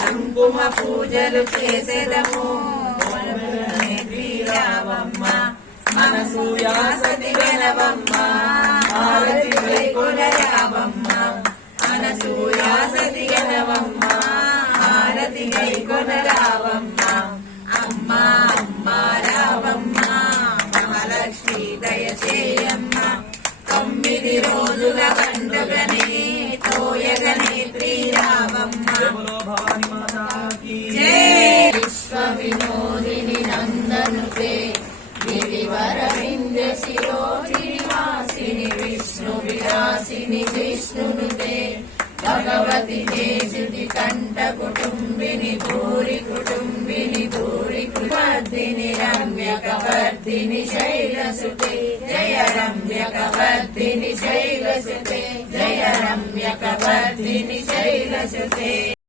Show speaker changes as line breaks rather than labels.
కుంకుమ పూజలు చేసేదము మనసు యాసతి వినవమ్మ ఆరతి గైకొనరావమ్మ మనసు యాసతి వినవమ్మ ఆరతి గైకొనరావమ్మ అమ్మ అమ్మ రావమ్మ మహాలక్ష్మి దయచేయమ్మ వినోదిని నందనుతే గిరివర వింధ్య శిరోజినివాసిని విష్ణు విలాసిని విష్ణునుతే భగవతి దేశుడి కంట కుటుంబిని భూరి కుటుంబిని భూరి కువర్ధిని రమ్యకవర్ధిని శైలసుతే జయ రమ్యకవర్ధిని శైలసుతే జయ రమ్యకవర్ధిని శైలసుతే